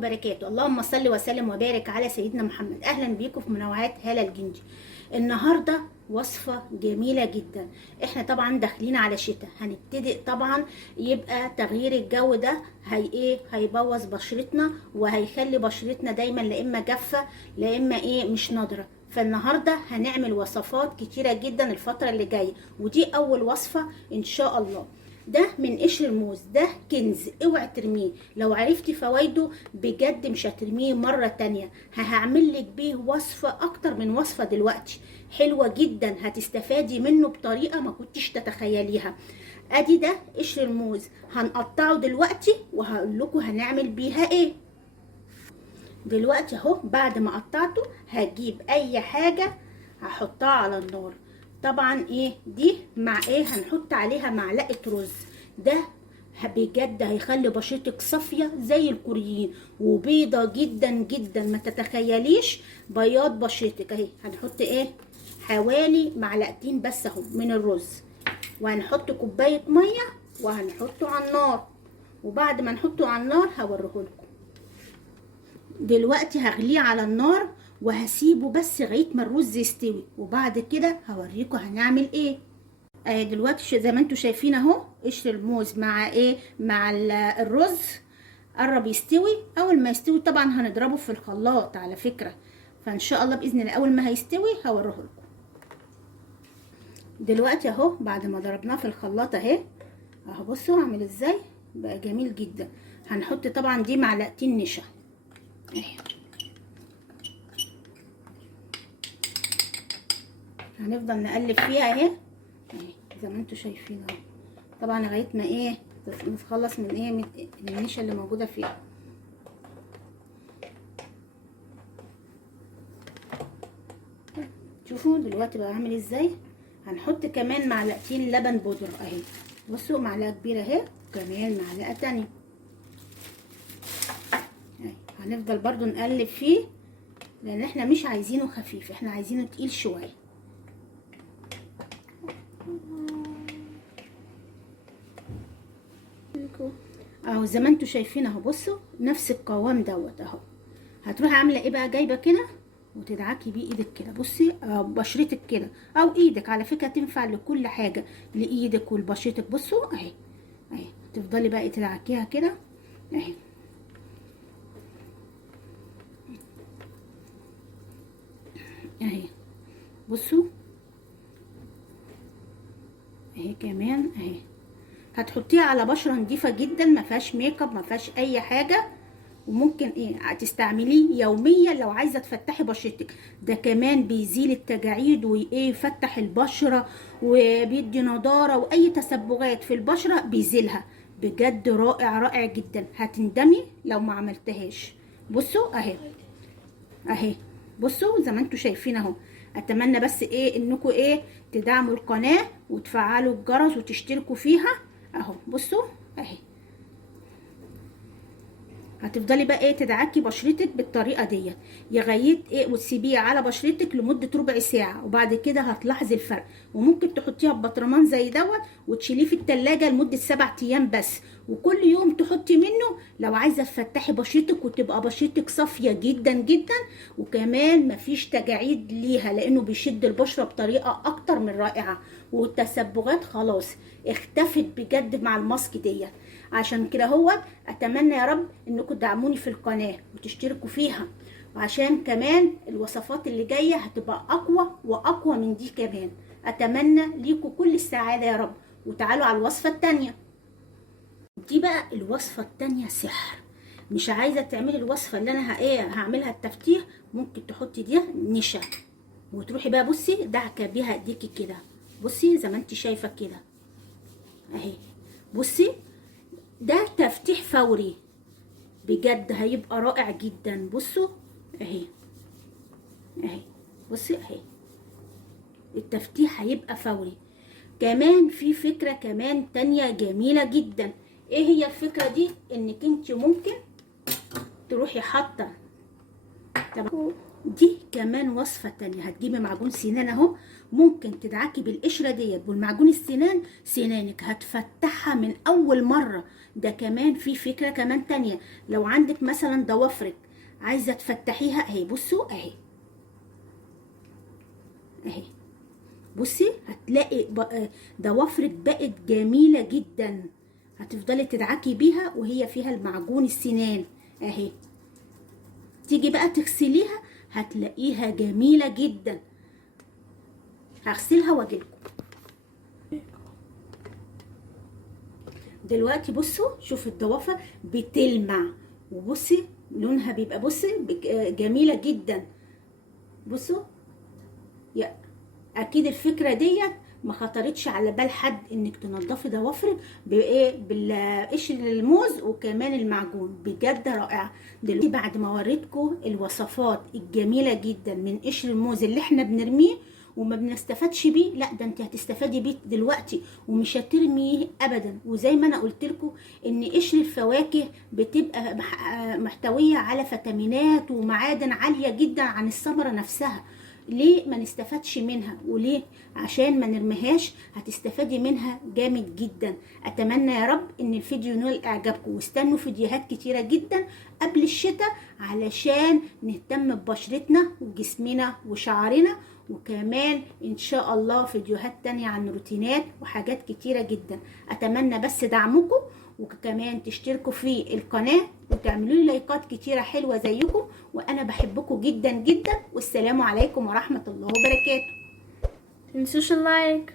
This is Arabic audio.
وبركاته. اللهم صل وسلم وبارك على سيدنا محمد. اهلا بيكم في منوعات هالة الجندي. النهارده وصفه جميله جدا. احنا طبعا داخلين على شتاء، هنبتدي طبعا يبقى تغيير الجو ده هيبوظ بشرتنا وهيخلي بشرتنا دايما لا اما جافه لا اما مش نضره. فالنهارده هنعمل وصفات كتيره جدا الفتره اللي جايه، ودي اول وصفه ان شاء الله. ده من قشر الموز، ده كنز، اوعي ترميه. لو عرفتي فوائده بجد مش هترميه مره تانية. هعمل لك بيه وصفه اكتر من وصفه دلوقتي حلوه جدا، هتستفادي منه بطريقه ما كنتش تتخيليها. ادي ده قشر الموز، هنقطعه دلوقتي وهقول لكم هنعمل بيها ايه. دلوقتي اهو بعد ما قطعته هجيب اي حاجه هحطها على النار. طبعا دي مع هنحط عليها معلقه رز. ده بجد هيخلي بشرتك صافيه زي الكوريين وبيضه جدا جدا، ما تتخيليش بياض بشرتك. اهي هنحط حوالي معلقتين بس اهو من الرز، وهنحط كوبايه ميه وهنحطه على النار. وبعد ما نحطه على النار هوريهولكم. دلوقتي هغليه على النار وهسيبه بس لغايه ما الرز يستوي، وبعد كده هوريكم هنعمل ايه. دلوقتي زي ما انتم شايفين اهو قشر الموز مع الرز قرب يستوي. اول ما يستوي طبعا هنضربه في الخلاط على فكره، فان شاء الله باذن الله اول ما هيستوي هوريه لكم. دلوقتي اهو بعد ما ضربناه في الخلاط اهو بصوا عامل ازاي بقى جميل جدا. هنحط طبعا دي معلقتين نشا هنفضل نقلب فيها اهي زي ما انتم شايفين اهو. طبعا لغايه ما نتخلص من من النشا اللي موجوده فيها. شوفوا دلوقتي بقى عامل ازاي. هنحط كمان معلقتين لبن بودره اهي، بصوا معلقه كبيره اهي، وكمان معلقه تانية اهي. هنفضل برضو نقلب فيه لان احنا مش عايزينه خفيف، احنا عايزينه تقيل شويه. اهو زي ما انتم شايفين اهو، بصوا نفس القوام دوت اهو. هتروحي عامله بقى جايبه كده وتدعكي بيه ايدك كده، بصي بشرتك كده او ايدك، على فكره تنفع لكل حاجه، لايدك ولبشرتك. بصوا اهي تفضلي بقى تدعكيها كده اهي. بصوا اهي كمان اهي. هتحطيها على بشره نظيفه جدا ما فيهاش ميك اب ما فيهاش اي حاجه، وممكن تستعمليه يوميا لو عايزه تفتحي بشرتك. ده كمان بيزيل التجاعيد ويفتح البشره وبيدي نضاره، واي تسبغات في البشره بيزيلها. بجد رائع رائع جدا، هتندمي لو ما عملتهاش. بصوا اهي بصوا زي ما انتم شايفين اهو. اتمنى بس انكم تدعموا القناه وتفعلوا الجرس وتشتركوا فيها اهو. بصوا اهي هتفضلي بقى تدعكي بشرتك بالطريقه ديت لغايه وتسيبيه على بشرتك لمده ربع ساعه، وبعد كده هتلاحظي الفرق. وممكن تحطيها ببطرمان زي دوت وتشيليه في التلاجة لمده 7 ايام بس، وكل يوم تحطي منه لو عايزه تفتحي بشرتك وتبقى بشرتك صافيه جدا جدا، وكمان مفيش تجاعيد ليها لانه بيشد البشره بطريقه اكتر من رائعه، والتسبغات خلاص اختفت بجد مع الماسك ديت. عشان كده هو اتمنى يا رب انكم تدعموني في القناه وتشتركوا فيها، وعشان كمان الوصفات اللي جايه هتبقى اقوى واقوى من دي كمان. اتمنى ليكم كل السعاده يا رب. وتعالوا على الوصفه التانيه. دي بقى الوصفه التانيه سحر. مش عايزه تعملي الوصفه اللي انا هعملها التفتيح، ممكن تحطي دي نشا وتروحي بقى بصي دعكه بيها ايديكي كده. بصي زي ما انت شايفه كده اهي. بصي ده تفتيح فوري بجد هيبقى رائع جدا. بصوا اهي بصي اهي التفتيح هيبقى فوري. كمان في فكرة كمان تانية جميلة جدا. ايه هي الفكرة دي؟ انك انت ممكن تروحي حاطة طب دي كمان وصفة تانية، هتجيبي معجون سنان اهو، ممكن تدعكي بالقشرة ديت والمعجون السنان، سنانك هتفتحها من اول مرة. ده كمان في فكرة كمان تانية، لو عندك مثلا ضوافرك عايزة تفتحيها اهي، بصوا اهي اهي، بصي هتلاقي ضوافرك بقت جميلة جدا، هتفضلي تدعكي بيها وهي فيها المعجون السنان اهي. تيجي بقى تغسليها هتلاقيها جميلة جدا. هغسلها واجيلكم دلوقتي. بصوا شوفوا الضوافر بتلمع، وبصي لونها بيبقى بصي جميلة جدا. بصوا اكيد الفكرة ديت ما خطرتش على بال حد انك تنضفي ضوافرك بايه؟ بالقشر الموز وكمان المعجون، بجد رائعه. دلوقتي بعد ما وريتكم الوصفات الجميله جدا من قشر الموز اللي احنا بنرميه وما بنستفادش بيه، لا ده انت هتستفادي بيه دلوقتي ومش هترميه ابدا. وزي ما انا قلت لكم ان قشر الفواكه بتبقى محتويه على فيتامينات ومعادن عاليه جدا عن الثمره نفسها. ليه ما نستفادش منها؟ وليه؟ عشان ما نرميهاش، هتستفادي منها جامد جدا. اتمنى يا رب ان الفيديو ينال اعجابكم، واستنوا فيديوهات كتيرة جدا قبل الشتاء علشان نهتم ببشرتنا وجسمنا وشعرنا، وكمان ان شاء الله فيديوهات تانية عن روتينات وحاجات كتيرة جدا. اتمنى بس دعمكم، وكمان تشتركوا في القناة وتعملوا لي لايكات كتيرة حلوة زيكم، وانا بحبكم جدا جدا، والسلام عليكم ورحمة الله وبركاته. تنسوش اللايك.